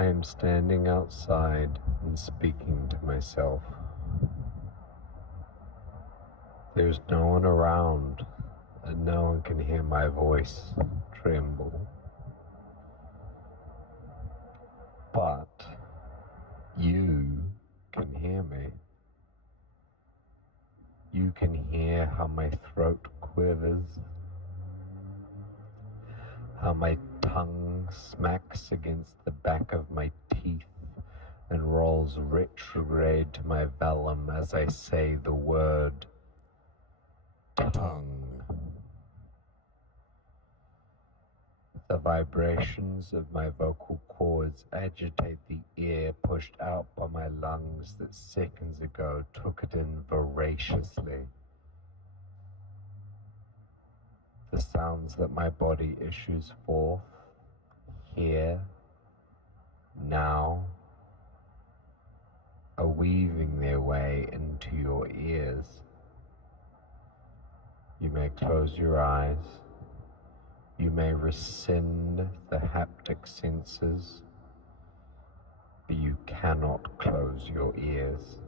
I am standing outside and speaking to myself. There's no one around, and no one can hear my voice tremble. But you can hear me. You can hear how my throat quivers, how my tongue smacks against the back of my teeth and rolls retrograde to my vellum as I say the word tongue. The vibrations of my vocal cords agitate the air pushed out by my lungs that seconds ago took it in voraciously. The sounds that my body issues forth, here, now, are weaving their way into your ears. You may close your eyes. You may rescind the haptic senses, but you cannot close your ears.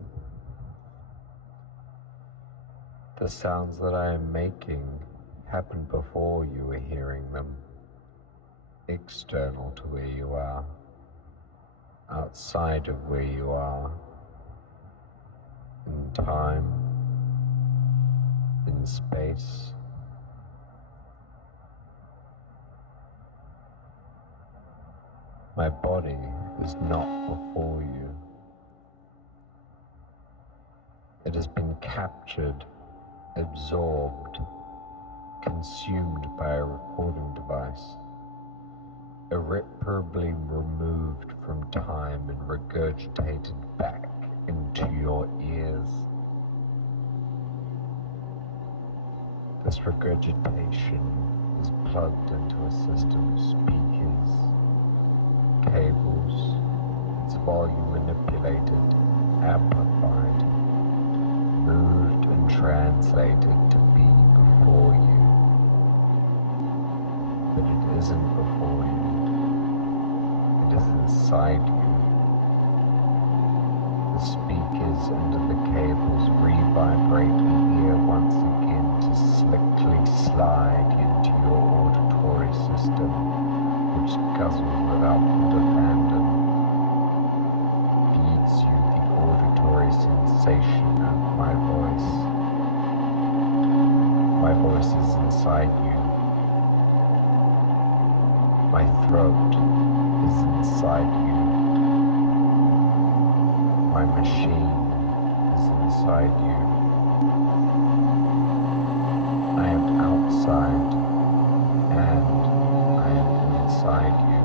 The sounds that I am making happened before you were hearing them, external to where you are, outside of where you are, in time, in space. My body is not before you. It has been captured, absorbed, consumed by a recording device, irreparably removed from time and regurgitated back into your ears. This regurgitation is plugged into a system of speakers, cables, its volume manipulated, amplified, moved and translated to be before you. But it isn't before you. It is inside you. The speakers under the cables revibrate the ear once again to slickly slide into your auditory system, which guzzles it up with abandon, feeds you the auditory sensation of my voice. My voice is inside you. My throat is inside you. My machine is inside you. I am outside and I am inside you.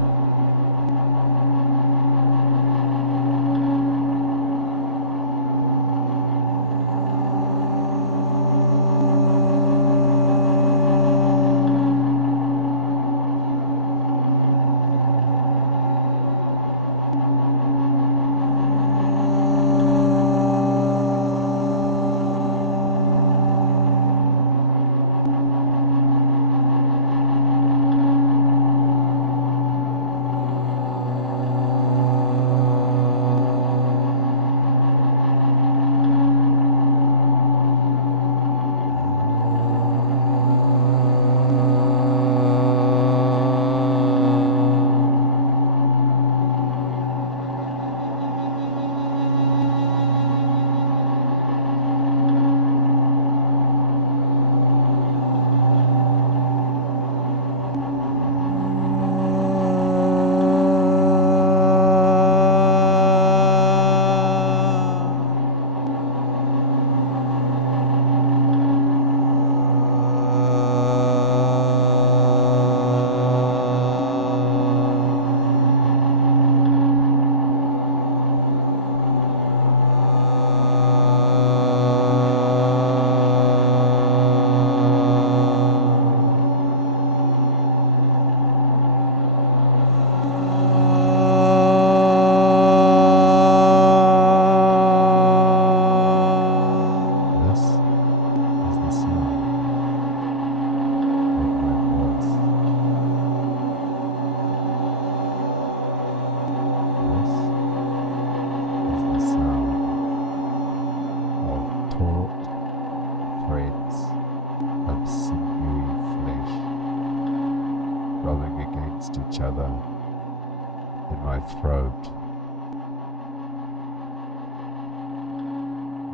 my throat.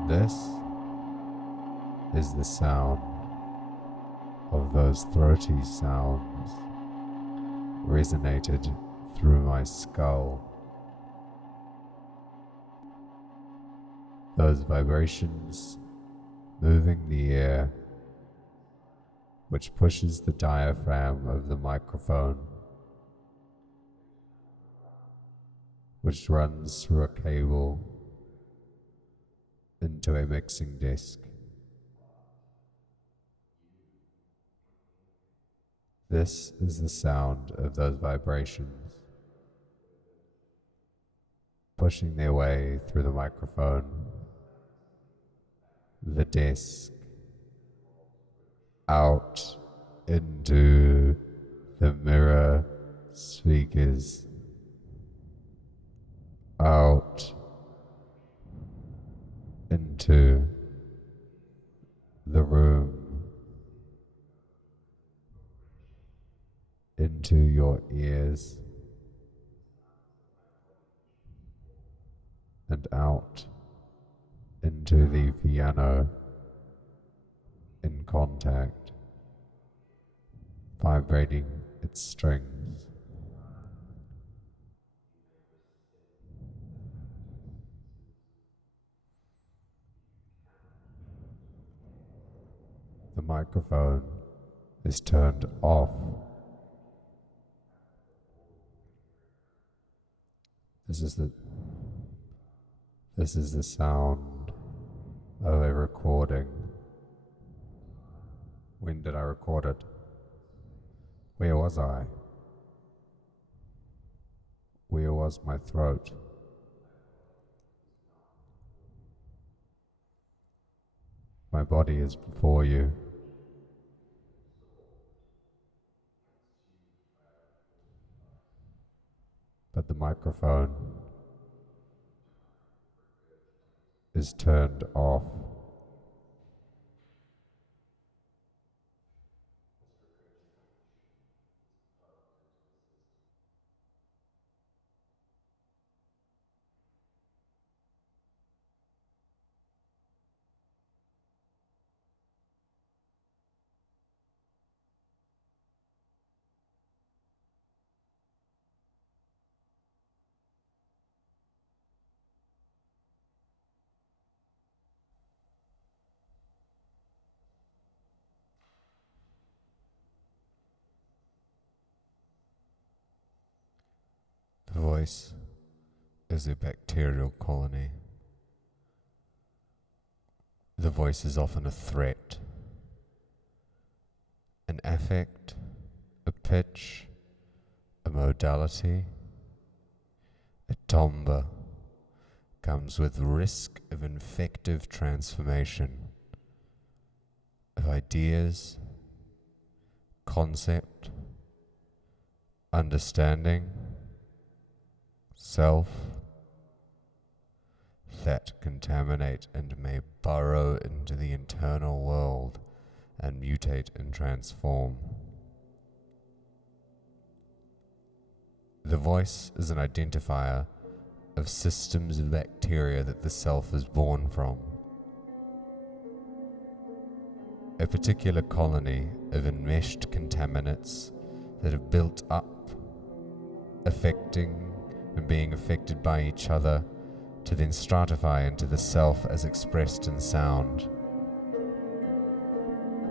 This is the sound of those throaty sounds resonated through my skull. Those vibrations moving the air, which pushes the diaphragm of the microphone, which runs through a cable into a mixing disc. This is the sound of those vibrations pushing their way through the microphone, the disc, out into the mirror speakers, out into the room, into your ears, and out into the piano in contact, vibrating its strings. The microphone is turned off. This is the sound of a recording. When did I record it? Where was I? Where was my throat? My body is before you. But the microphone is turned off. The voice is a bacterial colony. The voice is often a threat, an affect, a pitch, a modality, a timbre comes with risk of infective transformation of ideas, concept, understanding, self, that contaminate and may burrow into the internal world and mutate and transform. The voice is an identifier of systems of bacteria that the self is born from. A particular colony of enmeshed contaminants that have built up, affecting and being affected by each other to then stratify into the self as expressed in sound.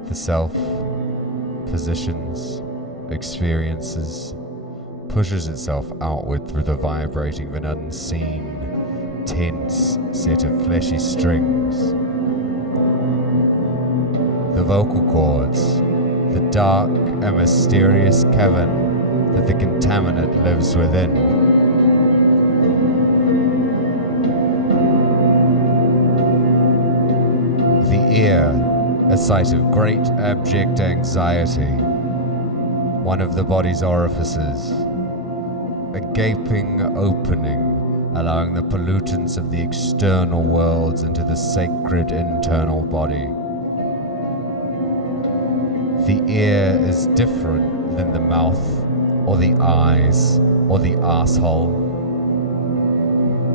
The self positions, experiences, pushes itself outward through the vibrating of an unseen, tense set of fleshy strings. The vocal cords, the dark and mysterious cavern that the contaminant lives within. The ear, a site of great abject anxiety, one of the body's orifices, a gaping opening allowing the pollutants of the external worlds into the sacred internal body. The ear is different than the mouth or the eyes or the asshole.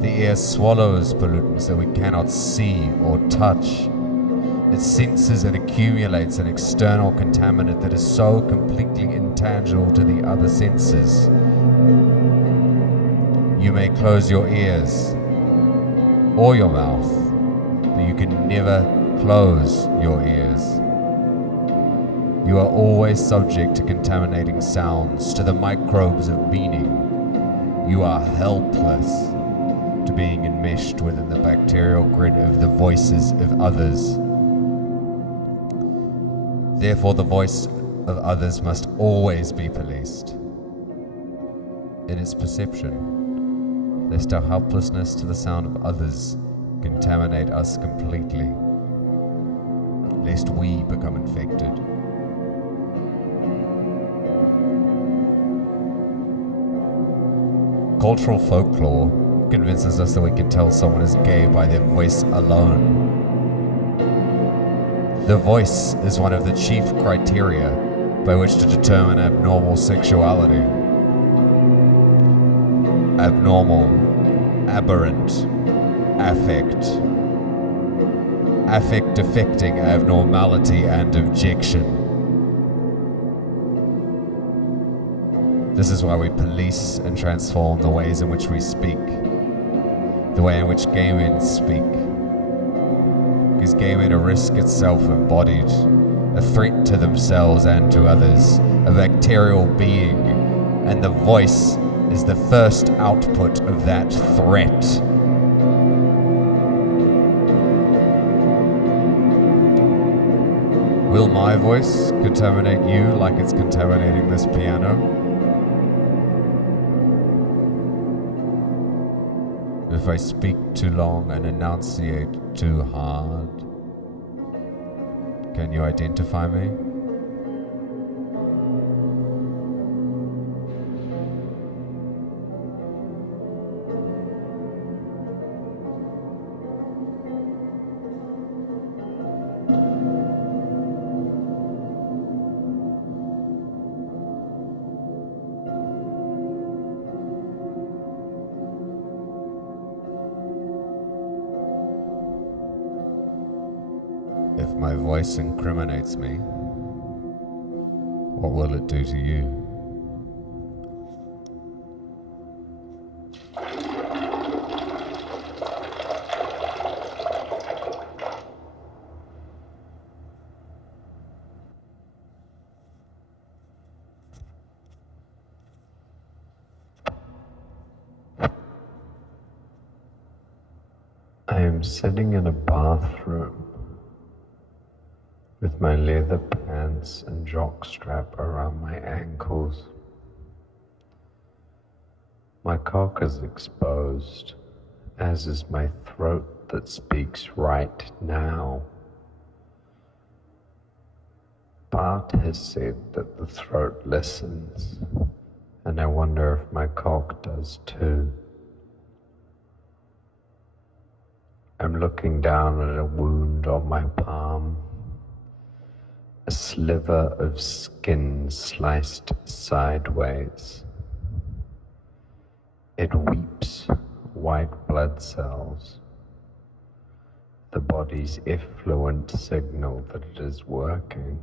The ear swallows pollutants that we cannot see or touch. It senses and accumulates an external contaminant that is so completely intangible to the other senses. You may close your ears or your mouth, but you can never close your ears. You are always subject to contaminating sounds, to the microbes of meaning. You are helpless to being enmeshed within the bacterial grid of the voices of others. Therefore, the voice of others must always be policed in its perception, lest our helplessness to the sound of others contaminate us completely, lest we become infected. Cultural folklore convinces us that we can tell someone is gay by their voice alone. The voice is one of the chief criteria by which to determine abnormal sexuality. Abnormal, aberrant, affect affecting abnormality and objection. This is why we police and transform the ways in which we speak, the way in which gay men speak. Because gay men are risk itself embodied, a threat to themselves and to others, a bacterial being, and the voice is the first output of that threat. Will my voice contaminate you like it's contaminating this piano? If I speak too long and enunciate too hard, can you identify me? If my voice incriminates me, what will it do to you? I am sitting in a bathroom with my leather pants and jockstrap around my ankles. My cock is exposed, as is my throat that speaks right now. Bart has said that the throat listens, and I wonder if my cock does too. I'm looking down at a wound on my palm. A sliver of skin sliced sideways. It weeps white blood cells, the body's effluent signal that it is working.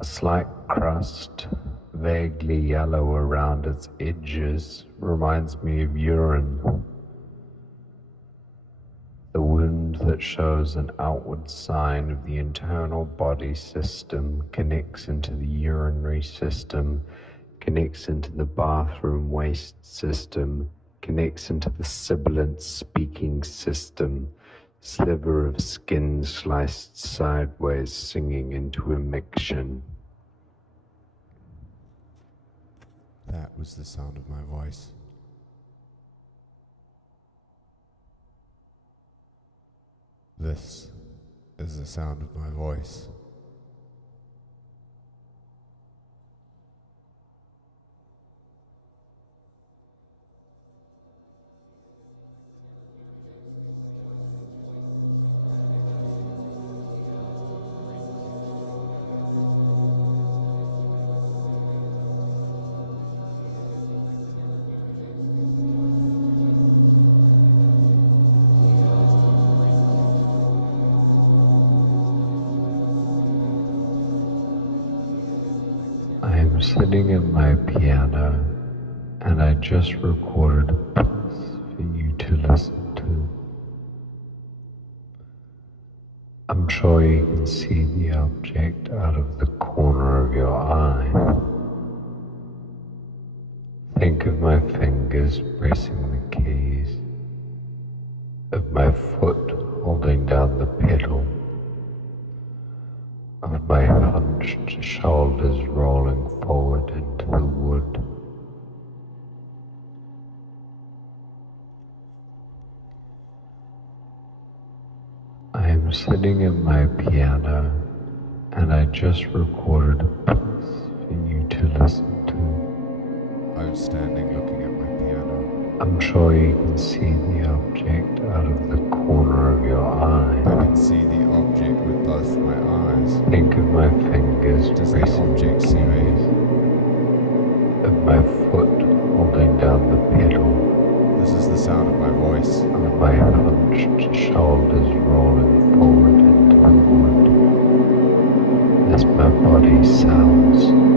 A slight crust, vaguely yellow around its edges, reminds me of urine. The wound that shows an outward sign of the internal body system connects into the urinary system, connects into the bathroom waste system, connects into the sibilant speaking system, sliver of skin sliced sideways singing into a miction. That was the sound of my voice. This is the sound of my voice. sitting at my piano and I just recorded a piece for you to listen to. I'm sure you can see the object out of the corner of your eye. Think of my fingers pressing the keys, of my foot holding down the pedal, of my hunched shoulders rolling forward into the wood. I am sitting at my piano and I just recorded a piece for you to listen to. I was standing looking at my piano. I'm sure you can see the object out of the corner of your eye. I can see the object with both my eyes. Think of my fingers Does the pressing object the see me? keys, of my foot holding down the pedal, This is the sound of my voice. of my hunched shoulders rolling forward into the wood as my body sounds.